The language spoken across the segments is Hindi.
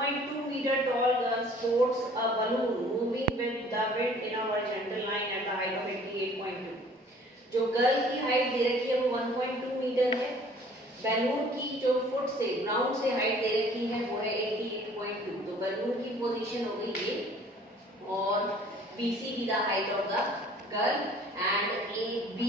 1.2 meter tall girl sports a balloon moving with the wind in a horizontal line at the height of 88.2. जो गर्ल की हाइट दे रखी है वो 1.2 मीटर है, बैलून की जो फुट से ग्राउंड से हाइट दे रखी है वो है 88.2। तो बैलून की पोजीशन हो गई ये, और BC be the height of the girl and AB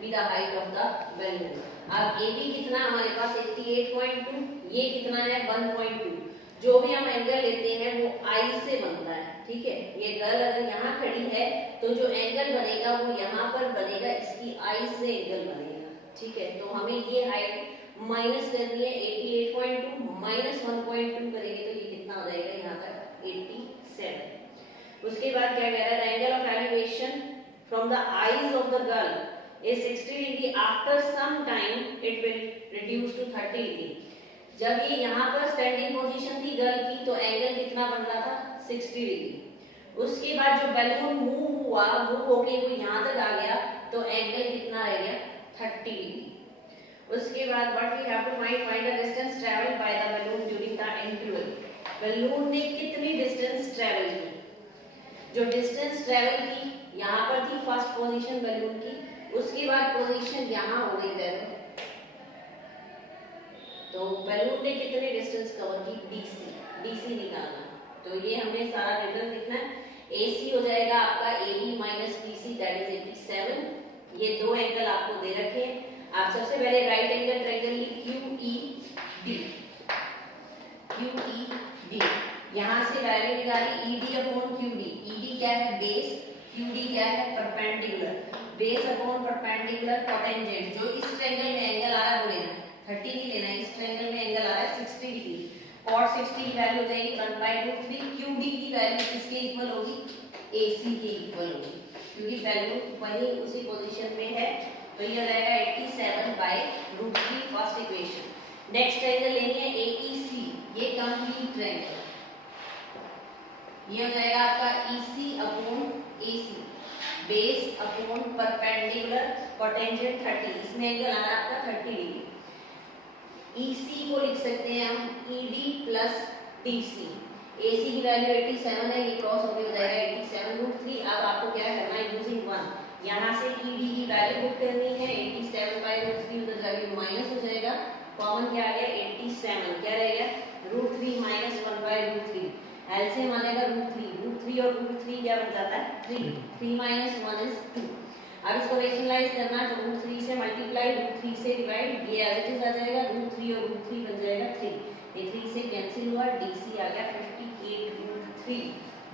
be the height of the balloon। अब AB कितना हमारे पास 88.2, ये कितना है 1.2। जो भी हम एंगल लेते हैं वो I से बनता है, ठीक है। ये गर्ल अगर यहाँ खड़ी है तो जो एंगल बनेगा वो यहाँ पर बनेगा, इसकी I से एंगल बनेगा, ठीक है। तो हमें ये हाइट माइनस करनी है, 88.2 माइनस 1.2 करेंगे तो ये कितना हो जाएगा यहाँ तक 87। उसके बाद क्या कह रहा है, angle of elevation from the eyes of the girl is 60 degree, after some time it will reduce to 30 degree. जब ये यहाँ पर स्टैंडिंग पोजीशन थी गर्ल की तो एंगल कितना बन रहा था 60 डिग्री। उसके बाद जो बैलून मूव हुआ, मूव होके वो यहाँ तक आ गया तो एंगल कितना रह गया 30 डिग्री। उसके बाद what we have to find the distance travelled by the balloon during the interval. Balloon ने कितनी डिस्टेंस ट्रैवल की, जो डिस्टेंस ट्रैवल की यहाँ पर थी फर्स्ट पोजीशन बैलून की, उसके बाद पोजीशन यहाँ हो गई बैलून, तो बैलून ने कितने डिस्टेंस कवर की DC निकालना। तो ये हमें सारा रिटर्न लिखना है। AC हो जाएगा आपका AB minus BC that is 87। ये दो एंगल आपको दे रखे हैं। आप सबसे पहले राइट एंगल ट्रायंगल QED, यहाँ से वैल्यू निकाली ED अपॉन QD। ED क्या है बेस, QD क्या है perpendicular, base upon perpendicular cotangent. जो इस ट्रायंगल में एंगल आ रहा है वो लेना है, 30 नहीं लेना है, इस ट्रायंगल में एंगल आ रहा है 60 डिग्री। cos 60 की वैल्यू हो जाएगी 1/√3। QD की वैल्यू किसके इक्वल होगी, AC के इक्वल होगी, क्योंकि वैल्यू वही उसी पोजीशन में है। तो ये हो जाएगा 87/√3 फर्स्ट इक्वेशन। नेक्स्ट ट्रायंगल लेनी है AEC, ये कंप्लीट ट्रायंगल, ये हो जाएगा आपका EC upon AC, base upon perpendicular cotangent 30, इसमें एंगल आ रहा है आपका 30 डिग्री। EC को लिख सकते हैं हम ED प्लस DC। AC की वैल्यू 87 है, ये क्रॉस होकर हो जाएगा 87√3। अब आपको क्या करना है, यूजिंग 1 यहाँ से ED की वैल्यू पुट करनी है, 87/√3 उधर जाके माइनस हो जाएगा, कॉमन क्या आ गया 87, क्या रहेगा √3 माइनस 1/√3, एलसीएम आ जाएगा √3 और √3 क्या बन जाता है 3 माइनस 1 इज 2। अब इसको रेशनलाइज करना है तो √3 से मल्टीप्लाई, √3 से डिवाइड, ये एज इट इज आ जाएगा √3 और √3 बन जाएगा 3, ये 3 से कैंसिल हुआ, DC आ गया 58√3।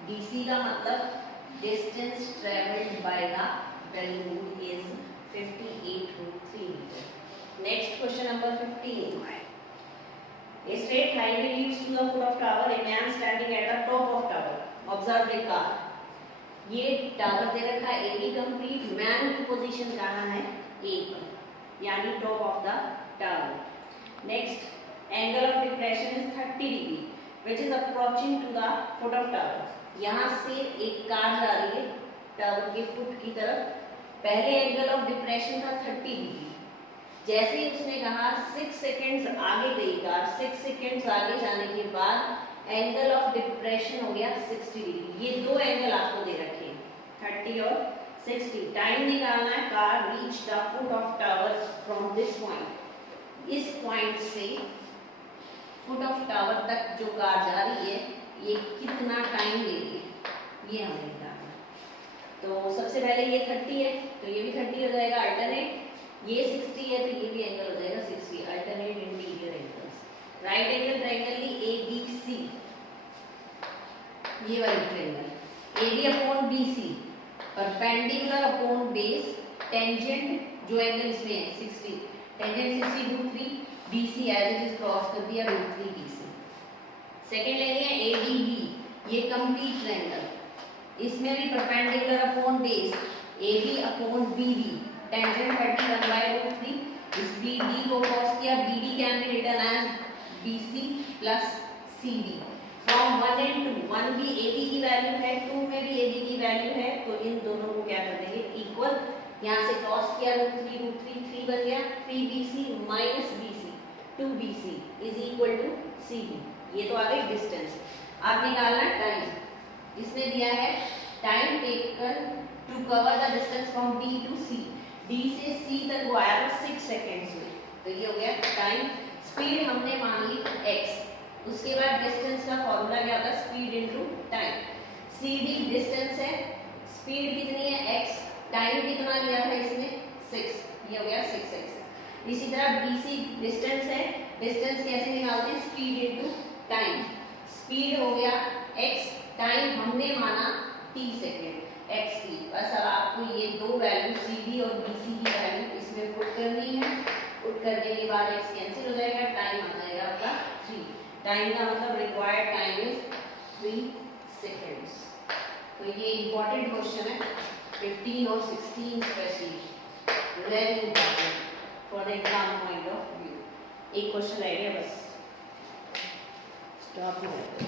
DC का मतलब distance travelled by the balloon is 58√3 metre. Next question number 15। A straight highway leads to the foot of tower. A man standing at the top of tower. Observe the car. ये टावर दे रखा है AB कंप्लीट, मैन की पोजीशन कहाँ है A पर, यानी top of the tower. Next angle of depression is 30 degree which is approaching to the foot of tower. यहाँ से एक कार जा रही है टावर के फुट की तरफ। पहले एंगल ऑफ डिप्रेशन था 30 डिग्री, जैसे ही उसने कहा 6 सेकंड्स आगे गई कार, 6 सेकंड्स आगे जाने के बाद एंगल ऑफ डिप्रेशन हो गया 60 डिग्री। ये दो एंगल आपको दे रखे हैं 30 और 60। टाइम निकालना है, car reach the foot of tower from this point, इस पॉइंट से फुट ऑफ टावर तक जो कार जा रही है ये कितना टाइम ले रही है, ये हमें निकालना है। तो सबसे पहले ये 30 है तो ये भी 30 हो जाएगा अल्टरनेट, ये 60 है तो ये भी एंगल हो जाएगा 60, alternate interior angles. Right angle triangle ली ABC, ये वाली triangle AB upon BC, perpendicular upon base, tangent जो एंगल इसमें है 60, tangent 60√3, BC as it is cross कर दिया √3 BC। सेकंड लेनी है ADB, ये कंप्लीट ट्रायंगल, इसमें भी perpendicular upon base AB upon BD, tangent 31/√3, इस BD को क्रॉस किया, BD can be written as BC plus CD। From 1 and 2, 1 भी AB की वैल्यू है, 2 में भी AB की वैल्यू है, तो इन दोनों को क्या कर देंगे इक्वल, यहाँ से क्रॉस किया √3 3 बन गया, 3BC minus BC 2BC is equal to CD। ये तो आ गई डिस्टेंस। अब निकालना टाइम। इसने दिया है time taken to cover the distance from D to C. D से सी तक वो आया था 6 सेकेंड्स में, तो ये हो गया टाइम। स्पीड हमने मान ली x, उसके बाद डिस्टेंस का फॉर्मूला क्या होता है, speed into time. C D distance है, स्पीड कितनी है x, टाइम कितना लिया था इसने 6, ये हो गया 6x। इसी तरह BC डिस्टेंस है, डिस्टेंस कैसे निकालते हैं, स्पीड इनटू टाइम। स्पीड हो गया x, टाइम हमने माना t सेकेंड x की। बस अब आपको ये दो वैल्यू CD और BC की वैल्यू इसमें पुट करनी है। पुट करने के बाद x कैंसिल हो जाएगा, टाइम आ जाएगा आपका 3। टाइम का मतलब रिक्वायर्ड टाइम इज 3 सेकेंड्स। तो ये इंपॉर्टेंट क्वेश्चन है 15 और 16 specially, very important for the exam point of view. एक क्वेश्चन रह गया बस, स्टॉप।